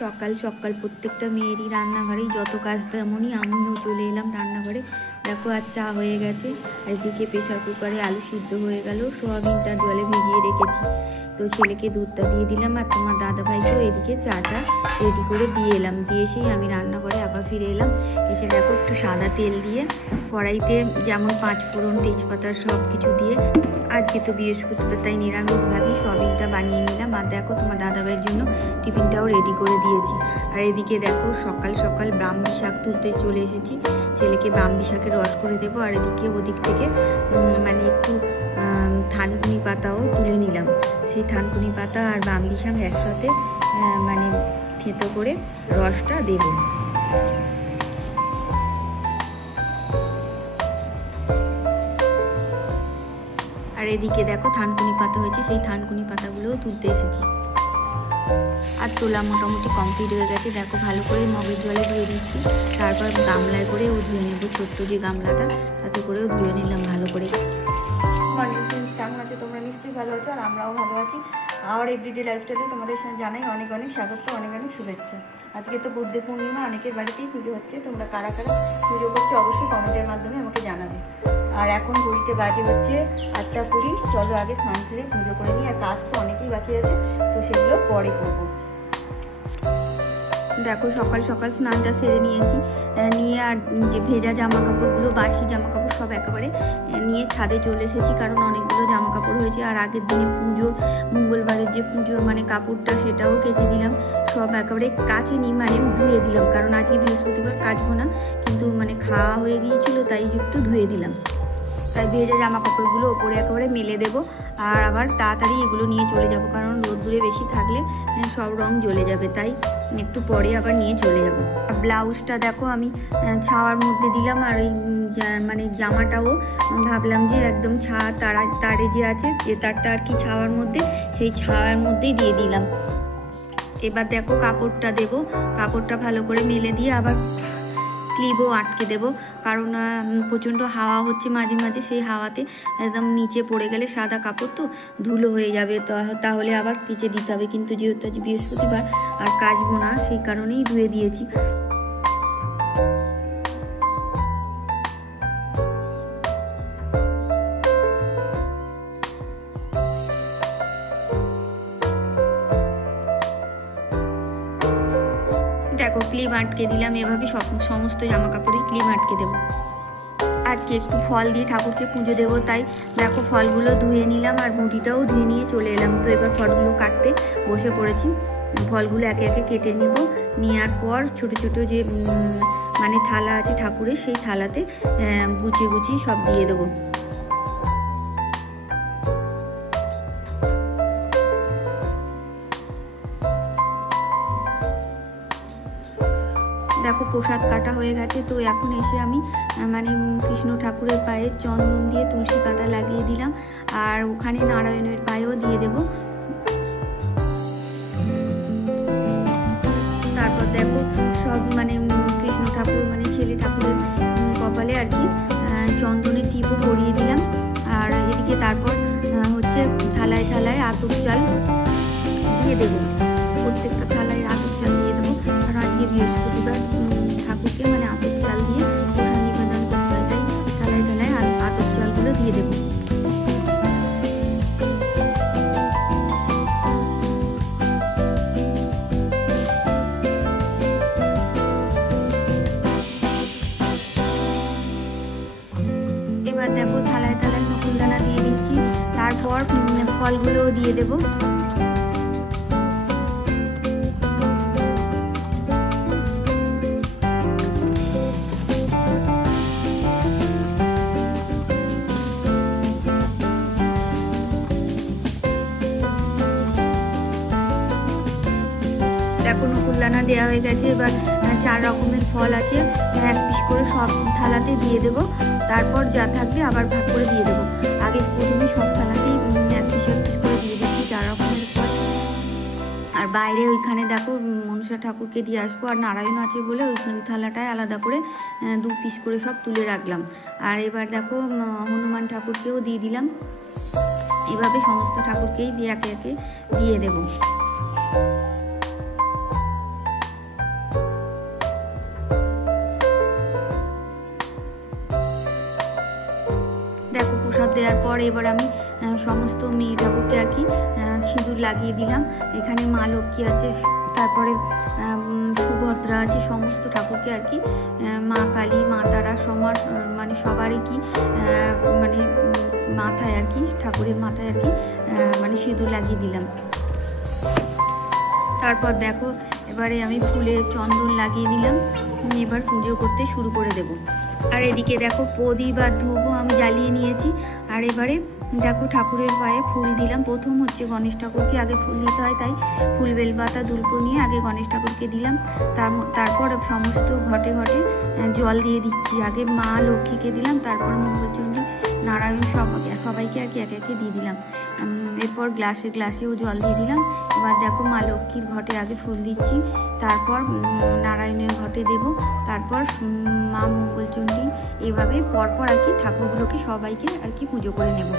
সকাল সকাল প্রত্যেকটা মেয়েরই রান্নাঘরেই যত কাজ তেমনই আমিও চলে এলাম রান্নাঘরে। দেখো আর চা হয়ে গেছে, এদিকে প্রেশার কুকারে আলু সিদ্ধ হয়ে গেল, সোয়াবিনটা জলে ভিজিয়ে রেখেছি। তো ছেলেকে দুধটা দিয়ে দিলাম আর তোমার দাদাভাইকেও এদিকে চাটা রেডি করে দিয়ে এলাম। দিয়ে এসেই আমি রান্নাঘরে আবার ফিরে এলাম। এসে দেখো একটু সাদা তেল দিয়ে কড়াইতে যেমন 5 ফোড়ন তেজপাতা সব কিছু দিয়ে, আজকে তো বৃহস্পতিবার তাই নিরামিষভাবেই সোয়াবিনটা বানিয়ে নিলাম। আর দেখো তোমার দাদাভাইয়ের জন্য টিফিনটাও রেডি করে দিয়েছি। আর এদিকে দেখো সকাল সকাল ব্রাহ্মী শাক তুলতে চলে এসেছি, ছেলেকে ব্রাহ্মী শাকের রস করে দেবো। আর এদিকে ওদিক থেকে মানে একটু থানকুনি পাতাও তুলে নিলাম। সেই থানকুনি পাতা আর ব্রাহ্মী শাক একসাথে মানে থেতো করে রসটা দেব। আর এদিকে দেখো থানকুনি পাতা হয়েছে, সেই থানকুনি পাতাগুলোও তুলতে এসেছি। আর তোলা মোটামুটি কমপ্লিট হয়ে গেছে। দেখো ভালো করে মগের জলে ধুয়ে দিচ্ছি, তারপর গামলায় করেও ধুয়ে নেবো, ছোট্ট যে গামলাটা তাতে করেও ধুয়ে নিলাম ভালো করে। কেমন আছে তোমরা? নিশ্চয়ই ভালো আছো, আর আমরাও ভালো আছি। আর এভরিডে লাইফস্টাইলে তোমাদের সাথে জানাই অনেক অনেক স্বাগত, অনেক অনেক শুভেচ্ছা। আজকে তো বুদ্ধ পূর্ণিমা, অনেকের বাড়িতেই পুজো হচ্ছে। তোমরা কারা কারা পুজো করছো অবশ্যই কমেন্টের মাধ্যমে আমাকে জানাবে। আর এখন ঘড়িতে বাজে হচ্ছে 8:20। চলো আগে স্নান সেরে পুজো করে নিই। আর কাজ তো অনেকেই বাকি আছে, তো সেগুলো পরে করবো। দেখো সকাল সকাল স্নানটা সেরে নিয়েছি, নিয়ে আর যে ভেজা জামা কাপড়গুলো, বাসি জামা কাপড় সব একেবারে নিয়ে ছাদে চলে এসেছি, কারণ অনেকগুলো জামা কাপড় হয়েছে। আর আগের দিনে পুজোর মঙ্গলবারের যে পুজোর মানে কাপড়টা সেটাও কেচে দিলাম, সব একেবারে কাচে নি মানে ধুয়ে দিলাম, কারণ আজকে বৃহস্পতিবার কাচবো না, কিন্তু মানে খাওয়া হয়ে গিয়েছিলো তাই একটু ধুয়ে দিলাম। তাই ভেজা জামা কাপড়গুলো ওপরে একেবারে মেলে দেবো। আর আবার তাড়াতাড়ি এগুলো নিয়ে চলে যাব, কারণ রোদ্দুরে বেশি থাকলে সব রং জ্বলে যাবে, তাই একটু পরে আবার নিয়ে চলে যাব। ব্লাউজটা দেখো আমি ছাওয়ার মধ্যে দিলাম। আর ওই মানে জামাটাও ভাবলাম যে একদম তারে যে আছে যে তারটা আর কি ছাওয়ার মধ্যে, সেই ছাওয়ার মধ্যেই দিয়ে দিলাম। এবার দেখো কাপড়টা দেবো, কাপড়টা ভালো করে মেলে দিয়ে আবার ক্লিপও আটকে দেবো, কারণ প্রচণ্ড হাওয়া হচ্ছে মাঝে মাঝে, সেই হাওয়াতে একদম নিচে পড়ে গেলে সাদা কাপড় তো ধুলো হয়ে যাবে, তাহলে আবার কেচে দিতে হবে। কিন্তু যেহেতু আজ বৃহস্পতিবার আর কাচবো না, সেই কারণেই ধুয়ে দিয়েছি। দেখো ক্লিপ আটকে দিলাম, এভাবে সমস্ত জামা কাপড়েই ক্লিপ আটকে দেবো। আজকে একটু ফল দিয়ে ঠাকুরকে পুজো দেবো, তাই দেখো ফলগুলো ধুয়ে নিলাম আর মুড়িটাও ধুয়ে নিয়ে চলে এলাম। তো এবার ফলগুলো কাটতে বসে পড়েছি। ফলগুলো একে একে কেটে নেব, নেওয়ার পর ছোটো ছোটো যে মানে থালা আছে ঠাকুরের, সেই থালাতে গুছিয়ে গুছিয়ে সব দিয়ে দেবো। দেখো প্রসাদ কাটা হয়ে গেছে। তো এখন এসে আমি মানে কৃষ্ণ ঠাকুরের পায়ে চন্দন দিয়ে তুলসী পাতা লাগিয়ে দিলাম, আর ওখানে নারায়ণের পায়েও দিয়ে দেব। তারপর দেখো সব মানে কৃষ্ণ ঠাকুর মানে ছেলে ঠাকুরের কপালে আর কি চন্দনের টিপও পরিয়ে দিলাম। আর এদিকে তারপর হচ্ছে থালায় থালায় আতপ চাল দিয়ে দেবো, প্রত্যেকটা থালায় আতপ চাল দিয়ে দেবো, কারণ আজকে বৃহস্পতিবার ঠাকুরকে মানে আতপ চাল দিয়ে প্রসাদ নিবেদন করতে হয়, তাই থালায় থালায় আতপ চালগুলো দিয়ে দেবো। এবার দেখো থালায় থালায় নকুলদানা দিয়ে দিচ্ছি, তারপর ফলগুলোও দিয়ে দেবো। দেখো নকুলদানা দেওয়া হয়ে গেছে। এবার 4 রকমের ফল আছে, 1 পিস করে সব থালাতে দিয়ে দেবো, তারপর যা থাকবে আবার ভাগ করে দিয়ে দেবো। আগে প্রথমে সব থালাতেই 1 পিস করে দিয়ে দিচ্ছি 4 রকমের ফল। আর বাইরে ওইখানে দেখো মনসা ঠাকুরকে দিয়ে আসবো, আর নারায়ণ আছে বলে ওইখানে থালাটায় আলাদা করে 2 পিস করে সব তুলে রাখলাম। আর এবার দেখো হনুমান ঠাকুরকেও দিয়ে দিলাম। এভাবে সমস্ত ঠাকুরকেই দিয়ে একে একে দিয়ে দেবো। এবার আমি সমস্ত মেয়ে ঠাকুরকে আর কি সিঁদুর লাগিয়ে দিলাম। এখানে মা লক্ষ্মী আছে, তারপরে সুভদ্রা আছে, সমস্ত ঠাকুরকে আর কি মা কালী, মা তারা মানে সবারই কি মানে মাথায় আর কি, ঠাকুরের মাথায় আর কি মানে সিঁদুর লাগিয়ে দিলাম। তারপর দেখো এবারে আমি ফুলের চন্দন লাগিয়ে দিলাম। এবার পুজো করতে শুরু করে দেব। আর এদিকে দেখো প্রদীপ আর ধূপও আমি জ্বালিয়ে নিয়েছি। আর এবারে দেখো ঠাকুরের পায়ে ফুল দিলাম। প্রথম হচ্ছে গণেশ ঠাকুরকে আগে ফুল দিতে হয়, তাই ফুল বেলপাতা দুল্প নিয়ে আগে গণেশ ঠাকুরকে দিলাম। তারপর সমস্ত ঘটে ঘটে জল দিয়ে দিচ্ছি। আগে মা লক্ষ্মীকে দিলাম, তারপর মঙ্গলচণ্ডী, নারায়ণ সবাইকে আর কি একে একে দিয়ে দিলাম। এরপর গ্লাসেও জল দিয়ে দিলাম। এবার দেখো মা লক্ষ্মীর ঘটে আগে ফুল দিচ্ছি, তারপর নারায়ণের ঘটে দেব, তারপর মা মঙ্গলচণ্ডী, এভাবে পরপর আর কি ঠাকুরগুলোকে সবাইকে আর কি পুজো করে নেব।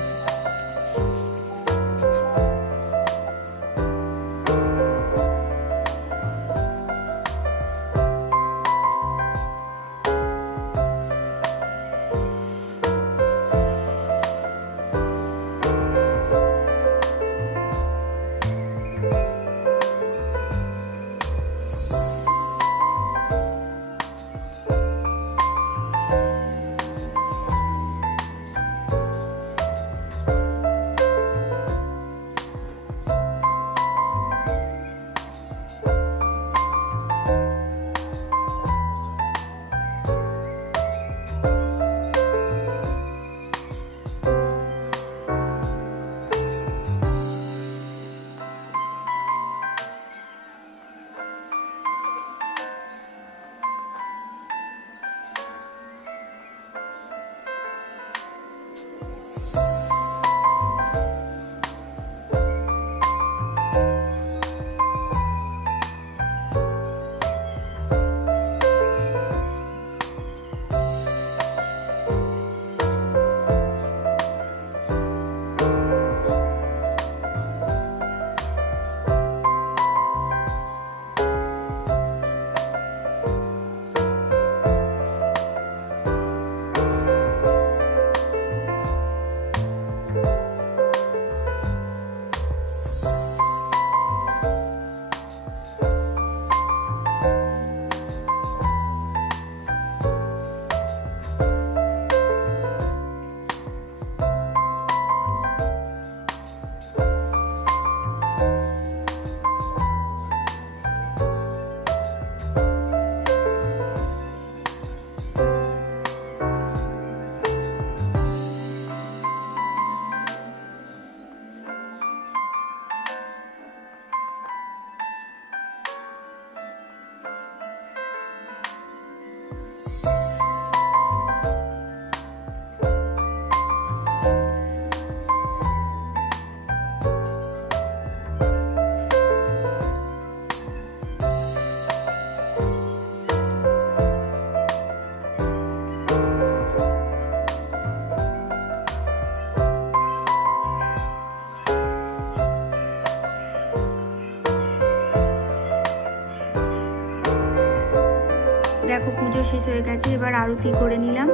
দেখো পুজো শেষ হয়ে গেছে, এবার আরতি করে নিলাম।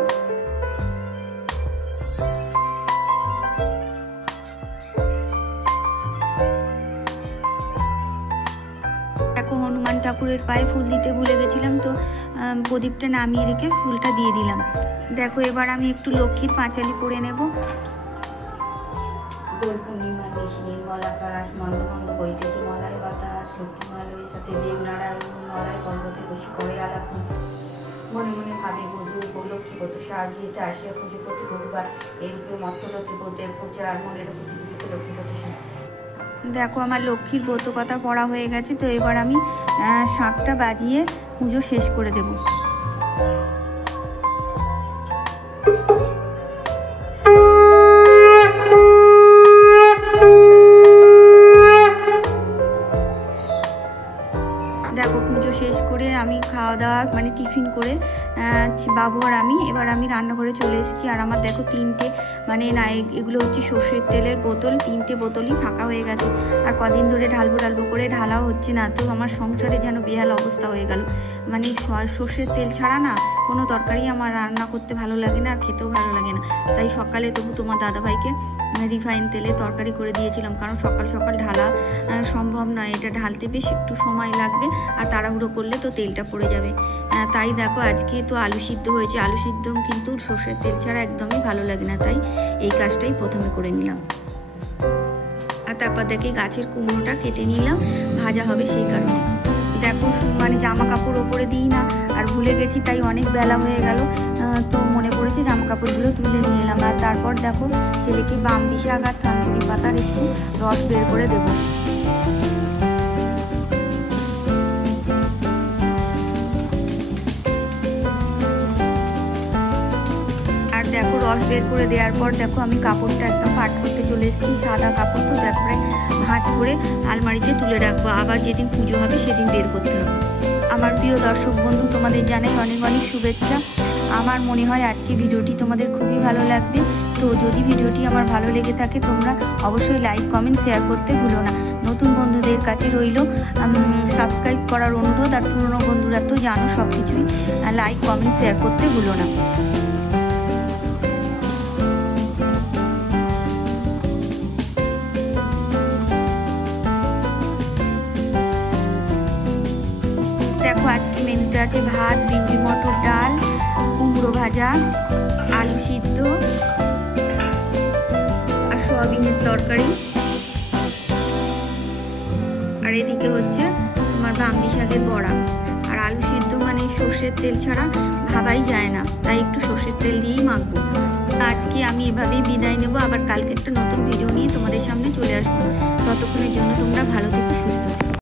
দেখো হনুমান ঠাকুরের পায়ে ফুল দিতে ভুলে গেছিলাম, তো প্রদীপটা নামিয়ে রেখে ফুলটা দিয়ে দিলাম। দেখো এবার আমি একটু লক্ষ্মীর পাঁচালি পরে নেব। দোল পূর্ণিমা নিশি নির্মল আকাশ, মন্দ মন্দ বইতেছে মলায় বাতাস, লক্ষ্মীমালয়ের সাথে দেবনারায়ণ মলায় পর্বতে বসে করে আলাপ। মনে মনে ভাবে বধূ লক্ষ্মী কত সার্গিতে আসিয়া পুজো প্রতি বহুবার এরূপে মত্ত লক্ষ্মী বোধের প্রচার মনের পৃথিবীতে লক্ষ্মীপতি। দেখো আমার লক্ষ্মীর ব্রত কথা পড়া হয়ে গেছে, তো এবার আমি শাঁখটা বাজিয়ে পুজো শেষ করে দেব। দেখো পুজো শেষ করে আমি খাওয়া দাওয়া মানে টিফিন করে বাবু আর এবার আমি রান্নাঘরে চলে এসেছি। আর আমার দেখো তিনটে মানে না এগুলো হচ্ছে সর্ষের তেলের বোতল, তিনটে বোতলই ফাঁকা হয়ে গেছে। আর কদিন ধরে ঢালবো করে ঢালাও হচ্ছে না, তো আমার সংসারে যেন বেহাল অবস্থা হয়ে গেল। মানে সর্ষের তেল ছাড়া না কোনো তরকারি আমার রান্না করতে ভালো লাগে না আর খেতেও ভালো লাগে না। তাই সকালে তবু তোমার দাদাভাইকে রিফাইন তেলে তরকারি করে দিয়েছিলাম, কারণ সকাল সকাল ঢালা সম্ভব নয়, এটা ঢালতে বেশ একটু সময় লাগবে আর তাড়াহুড়ো করলে তো তেলটা পড়ে যাবে। তাই দেখো আজকে তো আলু সিদ্ধ হয়েছে, আলু সিদ্ধ কিন্তু সর্ষের তেল ছাড়া একদমই ভালো লাগে না, তাই এই কাজটাই প্রথমে করে নিলাম। আর তারপর দেখি গাছের কুমড়োটা কেটে নিলাম, ভাজা হবে সেই কারণে। দেখো মানে জামা কাপড় ওপরে দিই না আর ভুলে গেছি, তাই অনেক বেলা হয়ে গেল, তো মনে পড়েছে জামা কাপড়গুলো তুলে নিয়ে এলাম। আর তারপর দেখো ছেলেকে বামবি শাক আর থানকুনি পাতার একটু রস বের করে দেবো। আর দেখো রস বের করে দেওয়ার পর দেখো আমি কাপড়টা একদম পাট করতে চলে এসেছি, সাদা কাপড় তো তারপরে ভাঁজ করে আলমারিতে তুলে রাখবো, আবার যেদিন পুজো হবে সেদিন বের করতে হবে। আমার প্রিয় দর্শক বন্ধু, তোমাদের জানাই অনেক অনেক শুভেচ্ছা। আমার মনে হয় আজকে ভিডিওটি তোমাদের খুবই ভালো লাগবে। তো যদি ভিডিওটি আমার ভালো লেগে থাকে তোমরা অবশ্যই লাইক কমেন্ট শেয়ার করতে ভুলো না। নতুন বন্ধুদের কাছে রইল সাবস্ক্রাইব করার অনুরোধ, আর পুরনো বন্ধুরা তো জানো সব কিছুই, লাইক কমেন্ট শেয়ার করতে ভুলো না। দেখো আজকে মেনুতে আছে ভাত, ভিন্ডি মটর ডাল, কুমড়ো ভাজা, আলু সিদ্ধ আর সয়াবিনের তরকারি। আর এদিকে হচ্ছে তোমার বামবি শাকের বড়া। আর আলু সিদ্ধ মানে সর্ষের তেল ছাড়া ভাবাই যায় না, তাই একটু সর্ষের তেল দিয়েই মাখবো। আজকে আমি এভাবেই বিদায় নেবো, আবার কালকে একটা নতুন ভিডিও নিয়ে তোমাদের সামনে চলে আসবো। ততক্ষণের জন্য তোমরা ভালো থেকো, সুস্থ থেকো।